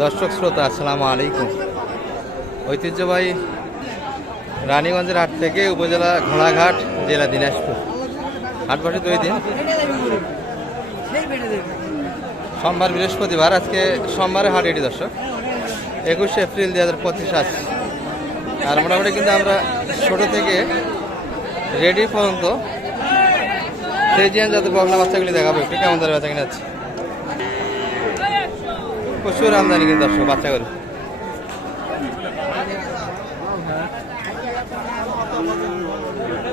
দর্শক শ্রোতা, আসসালামু আলাইকুম। ঐতিহ্যবাহী রানীগঞ্জের হাট থেকে উপজেলা ঘোড়াঘাট, জেলা দিনাজপুর। হাট বসে দুই দিন। সোমবার বৃহস্পতিবার, আজকে সোমবারে হাট এটি দর্শক। একুশে এপ্রিল দুই হাজার পঁচিশ আজ। আর মোটামুটি কিন্তু আমরা ছোটো থেকে রেডি পর্যন্ত ফ্রেজিয়ান জাতের বগলা বাচ্চাগুলি দেখাবো। একটু কেমন ধরে বাচ্চা কিনে যাচ্ছে প্রচুর আমদানি কিন্তু দর্শক বাচ্চাগুলো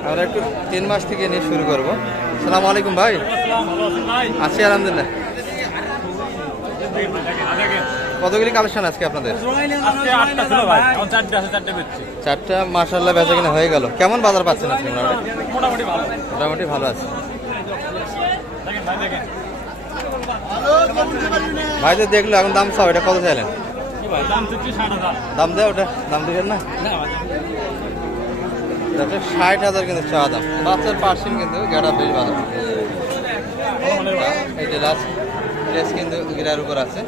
আমরা একটু তিন মাস থেকে নিয়ে শুরু করব। সালাম আলাইকুম ভাই। আছি আলহামদুলিল্লাহ। কতগুলি কালেকশন আজকে আপনাদের? চারটে মাসাল্লাহ বেচা কিনা হয়ে গেল। কেমন বাজার পাচ্ছেন আপনি? মোটামুটি ভালো আছে। দেখেন ভাই দেখেন ভাই তো দেখল এখন দাম চাও এটা কত চাইলেন? দাম দেয় ওটা দাম দিবেন না? ষাট হাজার কিন্তু চাওয়া দাম। বাচ্চার পার্সেন্ট কিন্তু গেটা বেশ ভালো। এই যে লাস্ট ড্রেস কিন্তু গিরার উপর আছে।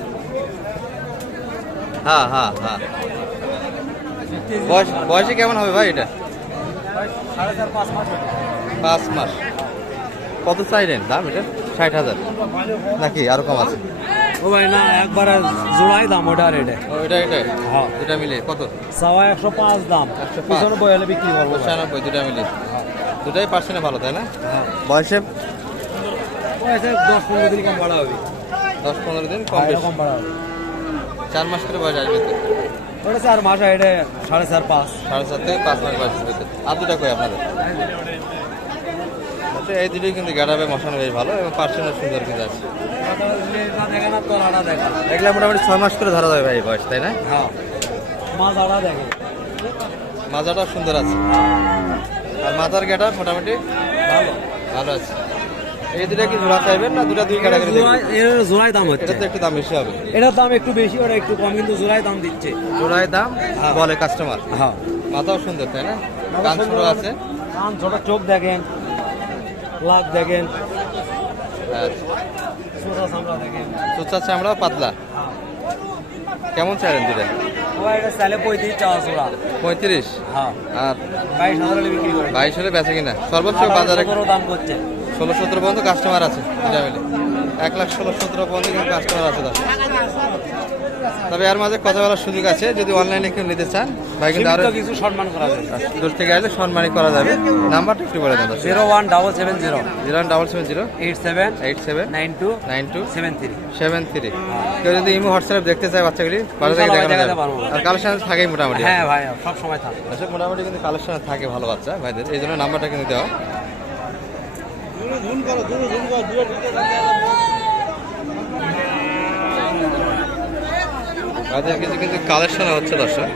হ্যাঁ হ্যাঁ হ্যাঁ। বয়স বয়সে কেমন হবে ভাই এটা? পাঁচ মাস। কত চাইলেন দাম এটা? ষাট হাজার। নাকি আরও কম আছে? ও ভাই না একবারে জোড়াই দাম ওটা রেটে এটা হ্যাঁ দুটা মিলে কত? সওয়া একশো পাঁচ দাম। 105 পঁচানব্বই হলে বিক্রি করব। পঁচানব্বই দুটা মিলে। দুটাই পার্সেন্টে ভালো তাই না? হ্যাঁ বয়সে? দশ পনেরো দিন কম বাড়া হবে। দশ পনেরো দিন কম কম বাড়া হবে। চার মাস করে বয়স আসবে তো? ওটা চার মাস এটা সাড়ে চার পাঁচ। সাড়ে সাত থেকে পাঁচ মাস ভিতরে আর দুটা কই আপনাদের? আচ্ছা এই দুটোই কিন্তু গাড়াবে মশানো বেশ ভালো এবং পার্সেন্টও সুন্দর কিন্তু আছে। এগুলো মোটামুটি ছয় মাস করে ধরা যাবে ভাই বয়স তাই না? হ্যাঁ। দেখে মাজাটাও সুন্দর আছে। আর মাথার গেটা মোটামুটি ভালো। ভালো আছে। এই দুটা কি জোড়া চাইবেন না দুটা দুই এর দাম হচ্ছে। এটা একটু দাম বেশি হবে। এটার দাম একটু বেশি একটু কম কিন্তু দাম দিচ্ছে। জোড়ায় দাম হ্যাঁ। বলে কাস্টমার হ্যাঁ। মাথাও সুন্দর তাই না? কান ছোট আছে। কান ছোট চোখ দেখেন। লাভ দেখেন। আচ্ছা দেখেন চুচা চামড়া পাতলা। কেমন চাইলেন চাইলে পঁয়ত্রিশ? আর বাইশ হলে বেচে কিনা? সর্বোচ্চ বাজারে ষোলো সতেরো পর্যন্ত কাস্টমার আছে এক লাখ ষোলো সতেরো পর্যন্ত কাস্টমার আছে তার। তবে এর মাঝে কথা বলার সুযোগ আছে যদি অনলাইনে কেউ নিতে চান ভাই কিন্তু আরও কিছু সম্মান করা যাবে দূর থেকে আসলে সম্মানী করা যাবে নাম্বারটা একটু বলে দেন zero one double seven zero zero double seven zero eight seven eight seven nine two nine two seven three seven three কেউ যদি ইমো হোয়াটসঅ্যাপ দেখতে চায় বাচ্চাগুলি বাজার থেকে দেখানো যাবে। আর কালেকশন থাকেই মোটামুটি হ্যাঁ ভাই সব সময় থাকে আচ্ছা মোটামুটি কিন্তু কালেকশন থাকে ভালো বাচ্চা ভাইদের এই জন্য নাম্বারটা কিন্তু দেওয়া ভাইদের কিছু কিন্তু কালেকশন হচ্ছে দর্শক।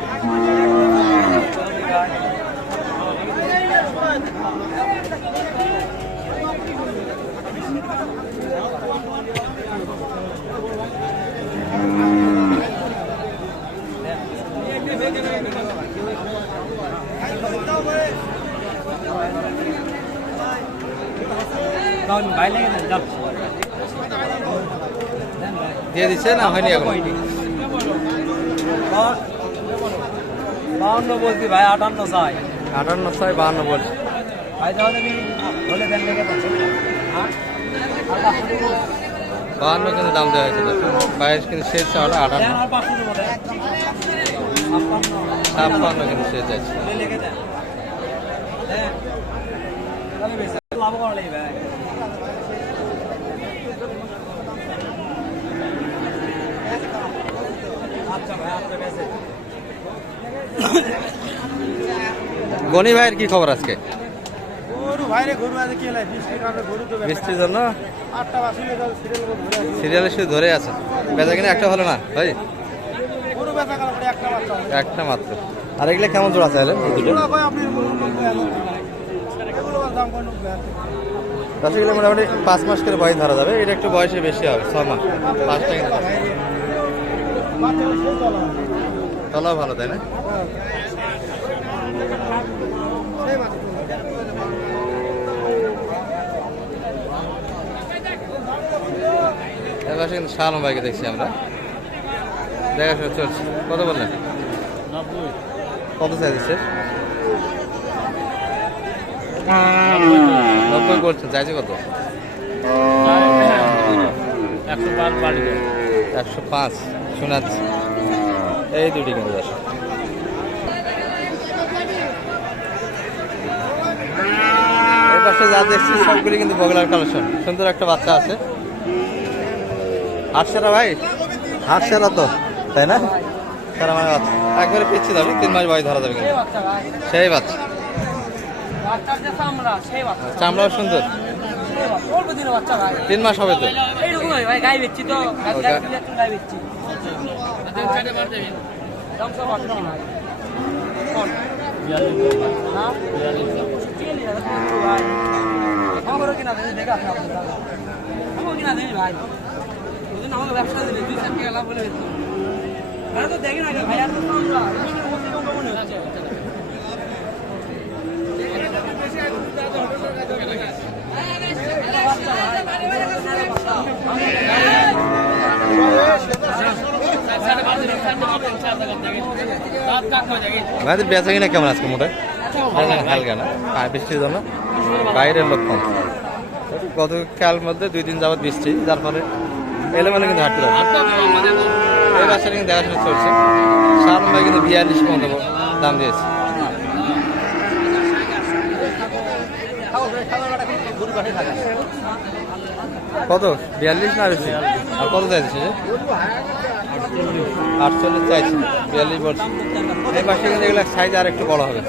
দিয়ে দিচ্ছে না হয়নি এখন? বাউন্ন বলছি ভাই আটান্ন চাই। আটান্ন ছয় বাহান্ন বলছে। ভাই তাহলে আমি বলে দেন লেগে দেন। হ্যাঁ? বাহান্ন কিন্তু দাম দেওয়া হয়েছে বাইশ কিন্তু শেষ চাওয়াটা আটান্ন। ছাপ্পান্ন। কিন্তু শেষ বেশি লাভ করা লাগবে ভাই। আচ্ছা ভাই আচ্ছা বেশি গনি ভাইয়ের কি খবর আজকে? বৃষ্টির জন্য? শুধু ধরে আছে। বেচা কিনা একটা হলো না ভাই? একটা মাত্র। আর এগুলো কেমন জোড়া চাইলে? এগুলো মোটামুটি পাঁচ মাস করে বয়স ধরা যাবে। এটা একটু বয়সে বেশি হবে ছ মাস। পাঁচটা কিন্তু তলাও ভালো তাই না? এবার কিন্তু শালম ভাইকে দেখছি আমরা। দেখাশোনা চলছে। কত বললেন? কত চাইছে নব্বই বলছেন চাইছে কত? একশো পাঁচ। শোনাচ্ছি এই দুটি কিন্তু দর্শক পাশে যা দেখছি সবগুলি কিন্তু বগলার কালেকশন সুন্দর একটা বাচ্চা আছে। হাটসারা ভাই? হাটসারা তো তাই না? সারা মানে বাচ্চা। একবারে পিচ্ছি যাবে তিন মাস বয়স ধরা যাবে। কিন্তু সেই বাচ্চা। চামড়াও সুন্দর। সেই বাচ্চা। অল্প দিনের বাচ্চা ভাই। তিন মাস হবে তো। আমারও কিনা দেবে, দেখে। আমারও কিনা দেবে ভাই। ওই জন্য আমাকে ব্যবসা দিলে, দুই চার টাকা লাভ হলে আরে তো দেখি না ভাই, আর তো মনে হচ্ছে। ভাইদের বেচা কিনা কেমন আজকে মোটে হালকা না বৃষ্টির জন্য বাইরের লোক কম। গতকাল মধ্যে দুই দিন যাবত বৃষ্টি যার ফলে এলে মানে কিন্তু হাঁটতে এই বাচ্চাটা কিন্তু দেখাশোনা চলছে। সারণ ভাই কিন্তু বিয়াল্লিশ পর্যন্ত দাম দিয়েছে। কত? বিয়াল্লিশ না বেশি? আর কত চাইছে আটচল্লিশ চাইছে বিয়াল্লিশ বলছি। এই পাশে কিন্তু এগুলো সাইজ আর একটু বড় হবে।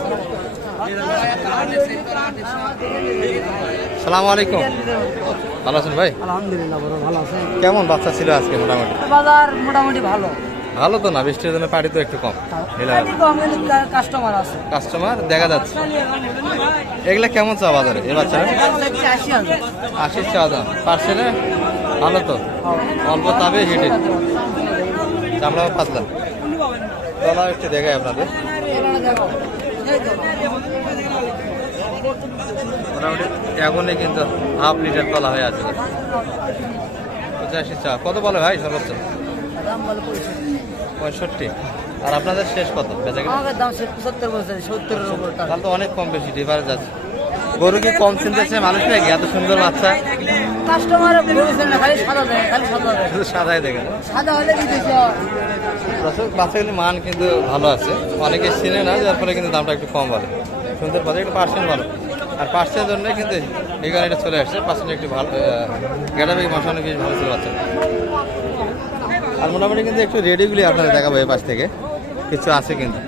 সালাম আলাইকুম। ভালো আছেন ভাই? আলহামদুলিল্লাহ বড় ভালো আছে। কেমন বাচ্চা ছিল আজকে মোটামুটি? বাজার মোটামুটি ভালো। ভালো তো না বৃষ্টির জন্য পাড়ি তো একটু কম। কাস্টমার আছে। কাস্টমার দেখা যাচ্ছে। এগুলা কেমন চা বাজারে এই বাচ্চারা? আশি হাজার চা দাম। পার্সেলে? ভালো তো? অল্প তাবে হিটে চামড়া পাতলা। তলা একটু দেখাই আপনাদের। মোটামুটি এখনই কিন্তু হাফ লিটার তলা হয়ে আছে। পঁচাশি চা। কত বলে ভাই সর্বোচ্চ? পঁয়ষট্টি। আর আপনাদের শেষ কত? বেচা তাহলে তো অনেক কম বেশি ডিফারেন্স আছে। গরু কি কম চিনতেছে মানুষ নাকি? এত সুন্দর বাচ্চা। কাস্টমার খালি সাদা দেয় খালি সাদা শুধু সাদাই দেখে সাদা হলে দিতেছে দর্শক বাচ্চাগুলির মান কিন্তু ভালো আছে। অনেকে চিনে না যার ফলে কিন্তু দামটা একটু কম বলে। সুন্দর বাজার একটু পার্সেন্ট ভালো আর পার্সেন্টের জন্য কিন্তু এই গাড়িটা চলে আসছে। পার্সেন্ট একটু ভালো গেটাবে মাসা অনেক বেশি ভালো ছিল বাচ্চা আর মোটামুটি কিন্তু একটু রেডিগুলি আপনাদের দেখাবো এই পাশ থেকে। কিছু আছে কিন্তু।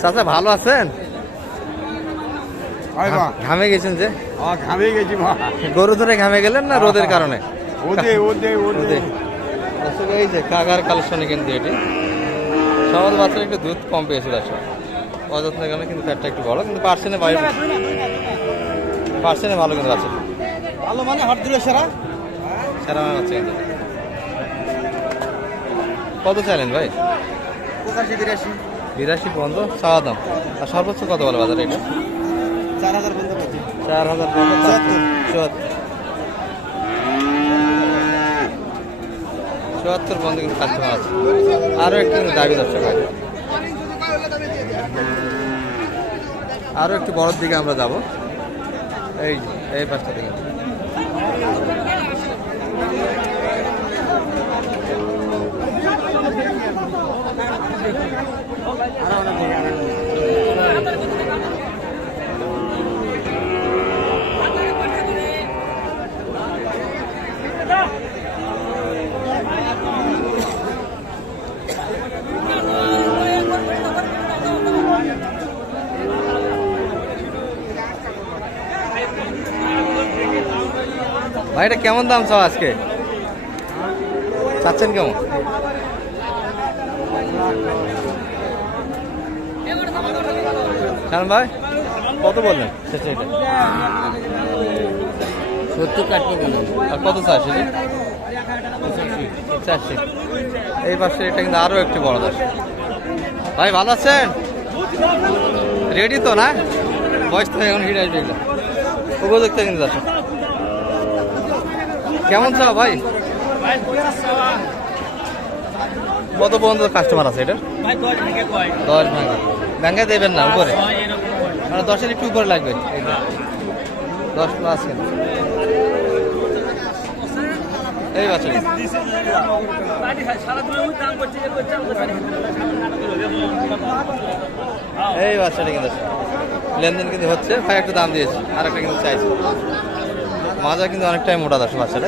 চাচা ভালো আছেন? ঘামে গেছেন যে? ঘামে গেছি মা। গরু ধরে ঘামে গেলেন না রোদের কারণে? এই যে কাকার কালেকশনে কিন্তু এটি। সবার বাচ্চার একটু দুধ কম পেয়েছে দর্শক। অযত্নের কারণে কিন্তু প্যাটটা একটু বড় কিন্তু পার্সেন্টে বাইরে পার্সেন্টে ভালো কিন্তু বাচ্চা ভালো মানে হাট দিলে সেরা। সেরা আমার বাচ্চা কিন্তু। কত চাইলেন ভাই? পঁচাশি বিরাশি বিরাশি পর্যন্ত চাওয়া দাম। আর সর্বোচ্চ কত বলে বাজারে এটা? চার হাজার পর্যন্ত চার হাজার পর্যন্ত চুয়াত্তর। চুয়াত্তর। পর্যন্ত কিন্তু কাস্টমার আছে আরও একটু কিন্তু দাবি দর্শক আছে আরও একটু বড়র দিকে আমরা যাব। এই এই পাঁচটা দিকে ভাই এটা কেমন দাম চাও আজকে? চাচ্ছেন কেমন? শান ভাই কত বললেন? এটা। সত্তর কাটতে আর কত চাষি চাষি এই পাশে এটা কিন্তু আরও একটি বড় দাস ভাই ভালো আছেন? রেডি তো না? বয়স তো এখন হিট আসবে এগুলো। উপযুক্ত কিন্তু দাস কেমন চাও ভাই? কত পর্যন্ত কাস্টমার আছে এটা দশ ভেঙে ব্যাঙ্গে দেবেন না উপরে? কয় মানে দশের একটু উপরে লাগবে। দশ প্লাস এই সারি এই বাচ্চাটা কিন্তু লেনদেন কিন্তু হচ্ছে। ভাই একটু দাম দিয়েছে। আর একটা কিন্তু চাইছে। মাজা কিন্তু অনেকটাই মোটা দশ বাচ্চাটা।